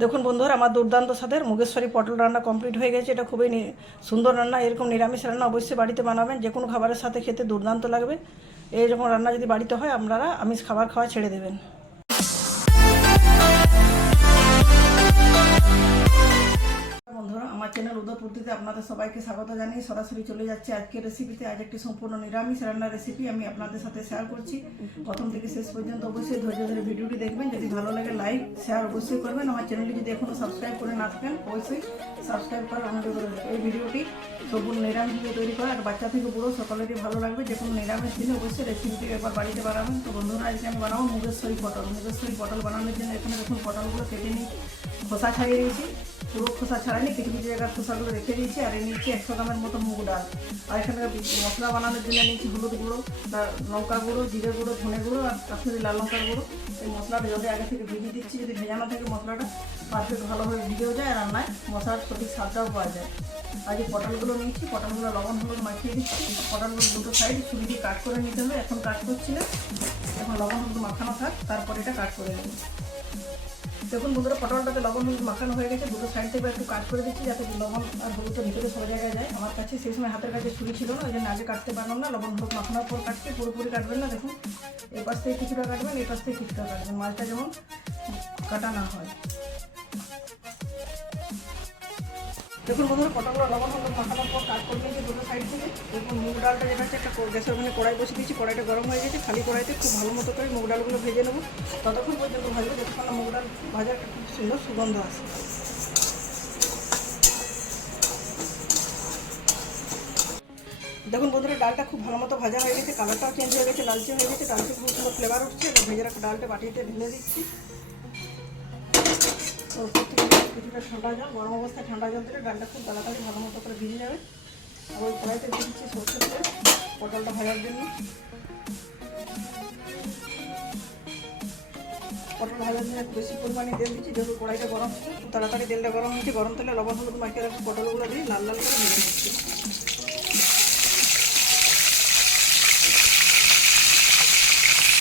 দেখুন বন্ধুরা, আমার দুর্দান্ত স্বাদের মুগেশ্বরী পটল রান্না কমপ্লিট হয়ে গেছে। এটা খুবই সুন্দর রান্না, এরকম নিরামিষ রান্না অবশ্যই বাড়িতে বানাবেন। যে কোনো খাবারের সাথে খেতে দুর্দান্ত লাগবে। এই রকম রান্না যদি বাড়িতে হয়, আপনারা আমিষ খাবার খাওয়া ছেড়ে দেবেন। চ্যানেল উদয়পূর্তিতে আপনাদের সবাইকে স্বাগত জানিয়ে সরাসরি চলে যাচ্ছে আজকের রেসিপিতে আজ একটি সম্পূর্ণ নিরামিষ রান্নার রেসিপি আমি আপনাদের সাথে শেয়ার করছি। প্রথম থেকে শেষ পর্যন্ত অবশ্যই ধৈর্য ধরে ভিডিওটি দেখবেন। যদি ভালো লাগে লাইক শেয়ার অবশ্যই করবেন। আমার চ্যানেলটি যদি এখনও সাবস্ক্রাইব করে না থাকেন, অবশ্যই সাবস্ক্রাইব করার অনুরোধ রইল। এই ভিডিওটি সম্পূর্ণ নিরামিষভাবে তৈরি করা। আর বাচ্চা থেকে বুড়ো সকলেরই ভালো লাগবে। যে কোনো নিরামিষ দিনে অবশ্যই রেসিপিটি একবার বাড়িতে বানাবেন। তো বন্ধুরা, আজকে আমি বানাবো মুগেশ্বরী পটল। মুগেশ্বরী পটল বানানোর জন্য এখানে দেখুন পটলগুলো কেটে নিই খোসা ছাড়িয়ে দিয়েছি। পুরো খোসা ছাড়াইনি কিছু কিছু জায়গার খোসাগুলো রেখে দিয়েছি, আর নিচে একশো গ্রামের মতো মুগ ডাল। আর এখানে মশলা বানানোর জন্য নিচ্ছি হলুদ গুঁড়ো, তার লঙ্কা গুঁড়ো, জিরে গুঁড়ো, ধনে গুঁড়ো, আর কাশ্মীরি লাল লঙ্কার গুঁড়ো। এই মশলাটা জলে আগে থেকে ভিজিয়ে দিচ্ছি, যদি ভেজানো থাকে মশলাটা পারফেক্ট ভালোভাবে ভিজেও যায় আর রান্নায় মশলার সঠিক স্বাদটাও পাওয়া যায়। আর যে পটলগুলো নিয়েছি, পটলগুলো লবণ হলুদ মাখিয়ে দিচ্ছি। পটলগুলো দুটো সাইড ছুরি দিয়ে কাট করে নিতে হবে, এখন কাট করছি না। এখন লবণ হলুদ মাখানো থাক তারপর এটা কাট করে নেব। দেখুন বন্ধুরা, পটলটাতে লবণ হলুদ মাখানো হয়ে গেছে। দুটো সাইড থেকে একটু কাট করে দিচ্ছি যাতে লবণ আর হলুদটা ভিতরে সব জায়গায় যায়। আমার কাছে সেই সময় হাতের কাছে ছুরি ছিল না, ওই জন্য আগে কাটতে পারলাম না। লবণ, হলুদ মাখানোর পর কাটছি, পুরোপুরি কাটবেন না। দেখুন, এপাশ পাশ থেকে কিছুটা কাটবেন, এপাশ পাশ থেকে কিছুটা কাটবেন। মালটা যেমন কাটা না হয়। দেখুন, বন্ধুরা পটলগুলো লবণ, হলুদ মাখানোর পর কাট করে নিয়েছি দুটো সাইড থেকে। দেখুন, মুগ ডালটা যেটা আছে একটা গ্যাসের ওখানে কড়াই বসে দিয়েছি, কড়াইটা গরম হয়ে গেছে, খালি কড়াইতে খুব ভালো মতো করে মুগ ডালগুলো ভেজে নেব। ততক্ষণ পর্যন্ত ভাজবো যতক্ষণ মুগ ডাল ভাজার খুব সুন্দর সুগন্ধ আসে দেখুন, বন্ধুরা, ডালটা খুব ভালো মতো ভাজা হয়ে গেছে কালারটাও চেঞ্জ হয়ে গেছে, লালচে হয়ে গেছে, ডালটা খুব সুন্দর ফ্লেভার উঠছে ভেজে রাখা ডালটা বাটিতে ঢেলে দিচ্ছি। তো ওপর থেকে কিছুটা ঠান্ডা জল, গরম অবস্থায় ঠান্ডা জল দিলে ডালটা খুব তাড়াতাড়ি ভালো মতো করে ভিজে যাবে। আর ওই কড়াইতে দিচ্ছি সরষে তেল, পটলটা ভাজার জন্য। পটল ভাজার জন্য বেশি পরিমাণে তেল দিচ্ছি, যেহেতু কড়াইটা গরম খুব তাড়াতাড়ি তেলটা গরম হচ্ছে। গরম তেলে লবণ, হলুদ মাখিয়ে রাখি পটলগুলো দিয়ে লাল লাল করে ভেজে নিচ্ছি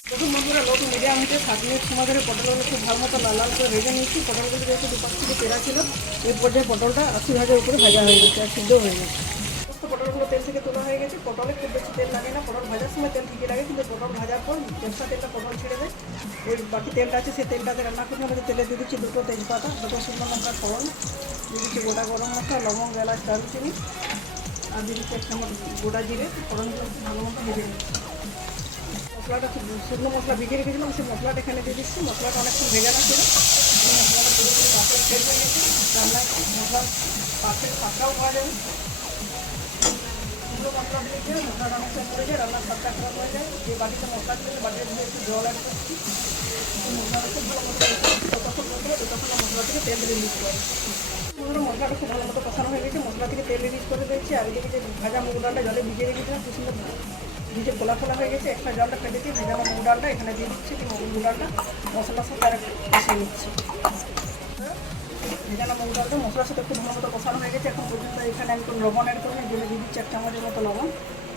দেখুন লোক মিডিয়াম সাত মিনিট সময় ধরে পটলগুলো খুব ভালো মতো লাল লাল করে ভেজে নিচ্ছি পটলগুলো যেহেতু দুপাশ থেকে পেরা ছিল, এই পর্যায়ে পটলটা আশি ভাজের উপরে ভাজা হয়ে গেছে আর সিদ্ধ হয়ে গেছে। সমস্ত পটলগুলো তেল থেকে তোলা হয়ে গেছে। পটলে খুব বেশি তেল লাগে না। পটল ভাজার সময় তেল ঠিকই লাগে, কিন্তু পটল ভাজার পর ব্যবসা তেলটা পটল ছেড়ে দেয় ওই বাকি তেলটা আছে, সেই তেলটাতে রান্না করতে হবে। তেলে দিয়ে দিচ্ছি দুটো তেজপাতা, দুটো শুকনো লঙ্কা ফোড়ন দিয়ে দিচ্ছি গোটা গরম মশলা, লবঙ্গ, এলাচ, দারুচিনি। আর দিয়ে দিচ্ছি এক গোটা জিরে। ফোড়নগুলো ভালো মতো ভেজে নিচ্ছি। মশলাটা শুকনো মশলা ভিজে রেখেছিলাম, সেই মশলাটা এখানে দিয়ে দিচ্ছি। মশলাটা অনেকক্ষণ ভেজানো ছিল মশলাটা পুরোপুরি পারফেক্ট তেল হয়ে গেছে রান্নায় মশলা পারফেক্ট পাকাও পাওয়া যাবে শুকনো মশলা দিয়েছে মশলাটা অনেকটা পড়ে যায় রান্নার স্বাদটা খারাপ হয়ে যায় যে বাটিতে মশলা ছিল বাটিতে দিয়ে একটু জল অ্যাড করছি মশলাটা খুব ভালো মতো যতক্ষণ করতে ততক্ষণ মশলা থেকে তেল রিলিজ করে পুরো মশলাটা খুব ভালো মতো কষানো হয়ে গেছে মশলা থেকে তেল রিলিজ করে দিয়েছি আর এদিকে যে ভাজা মুগ ডালটা জলে ভিজিয়ে রেখেছিলাম খুব সুন্দর ভিজে ফোলা ফোলা হয়ে গেছে, একটা জলটা ফেলে দিয়ে ভেজানো মুগ ডালটা এখানে দিয়ে দিচ্ছি কি মুগ ডালটা। মশলার সাথে আর একটু কষিয়ে নিচ্ছি। ভেজানো মুগ ডালটা মশলার সাথে খুব ভালো মতো কষানো হয়ে গেছে, এখন পর্যন্ত এখানে আমি কোনো লবণ অ্যাড দিয়ে দিচ্ছি এক চামচের মতো লবণ।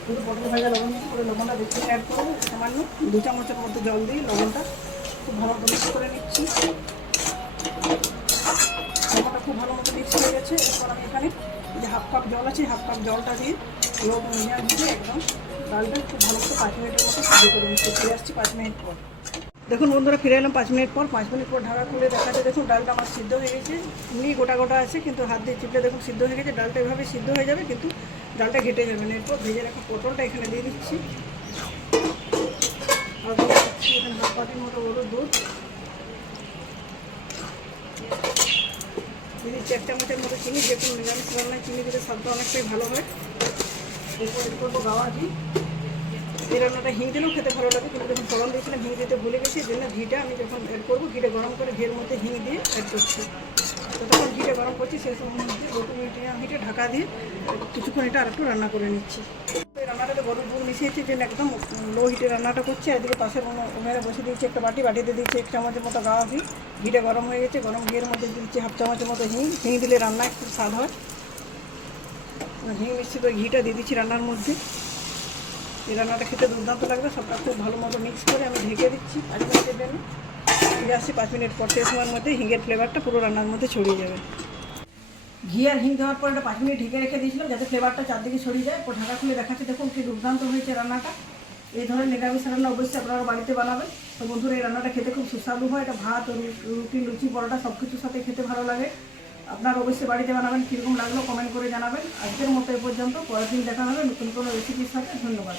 পুরো পটল ভাজা লবণ মিক্স করে লবণটা বেশি অ্যাড করব, সামান্য দু চামচের মতো জল দিয়ে লবণটা খুব ভালো মতো মিক্স করে নিচ্ছি। লবণটা খুব ভালো মতো মিক্স হয়ে গেছে, এরপর আমি এখানে যে হাফ কাপ জল আছে হাফ কাপ জলটা দিয়ে লো মিডিয়াম দিয়ে একদম ডালটা খুব ভালো মতো পাঁচ মিনিটের মতো সিদ্ধ করে নিচ্ছি ফিরে আসছি পাঁচ মিনিট পর। দেখুন বন্ধুরা, ফিরে এলাম পাঁচ মিনিট পর। পাঁচ মিনিট পর ঢাকা খুলে দেখা যায় দেখুন ডালটা আমার সিদ্ধ হয়ে গেছে। এমনি গোটা গোটা আছে, কিন্তু হাত দিয়ে চিপলে দেখুন সিদ্ধ হয়ে গেছে। ডালটা এভাবে সিদ্ধ হয়ে যাবে, কিন্তু ডালটা ঘেটে যাবে। না এরপর ভেজে রাখা পটলটা এখানে দিয়ে দিচ্ছি। এখানে মতো হলুদ দুধ। দিচ্ছি এক চামচের মতো চিনি। যে কোনো নিরামিষ রান্নায় চিনি দিলে স্বাদটা অনেকটাই ভালো হয়। এরপর করব গাওয়া ঘি। এই রান্নাটা হিং দিলেও খেতে ভালো লাগে। কিন্তু যখন ফোড়ন দিয়েছিলাম হিং দিতে ভুলে গেছি এই জন্য ঘিটা আমি যখন অ্যাড করব, ঘিটা গরম করে ঘিয়ের মধ্যে হিং দিয়ে অ্যাড করছি। তো তখন ঘিটা গরম করছি, সেই সময় মধ্যে মিডিয়াম হিটে ঢাকা দিয়ে কিছুক্ষণ এটা আরেকটু রান্না করে নিচ্ছি। রান্নাটাতে গরুর দুধ মিশিয়েছি যে একদম লো হিটে রান্নাটা করছি, আর এদিকে পাশের ওখানে বসে দিয়েছি একটা বাটি, বাটিতে দিয়েছি এক চামচের মতো গাওয়া ঘি। ঘিটা গরম হয়ে গেছে, গরম ঘিয়ের মধ্যে দিচ্ছি হাফ চামচের মতো হিং। হিং দিলে রান্না খুব স্বাদ হয়। হিং মিশ্রিত ঘিটা দিয়ে দিচ্ছি রান্নার মধ্যে। এই রান্নাটা খেতে দুর্দান্ত লাগবে সবটা খুব ভালো মতো মিক্স করে আমি ঢেকে দিচ্ছি। পাঁচ মিনিটের জন্য ফিরে আসছি পাঁচ মিনিট পর সেই সময়ের মধ্যে হিঙ্গের ফ্লেভারটা পুরো রান্নার মধ্যে ছড়িয়ে যাবে। ঘি আর হিং দেওয়ার পর এটা পাঁচ মিনিট ঢেকে রেখে দিয়েছিলাম যাতে ফ্লেভারটা চারদিকে ছড়িয়ে যায়। ও ঢাকা খুলে দেখাচ্ছি দেখুন কি দুর্দান্ত হয়েছে রান্নাটা। এই ধরনের নিরামিষ রান্না অবশ্যই আপনারা বাড়িতে বানাবেন। তো বন্ধুরা এই রান্নাটা খেতে খুব সুস্বাদু হয়। এটা ভাত রুটি লুচি পরোটা সব কিছুর সাথে খেতে ভালো লাগে। আপনারা অবশ্যই বাড়িতে বানাবেন, কীরকম লাগল কমেন্ট করে জানাবেন। আজকের মতো এ পর্যন্ত। পরের দিন দেখা হবে। নতুন কোনো রেসিপির সাথে। ধন্যবাদ।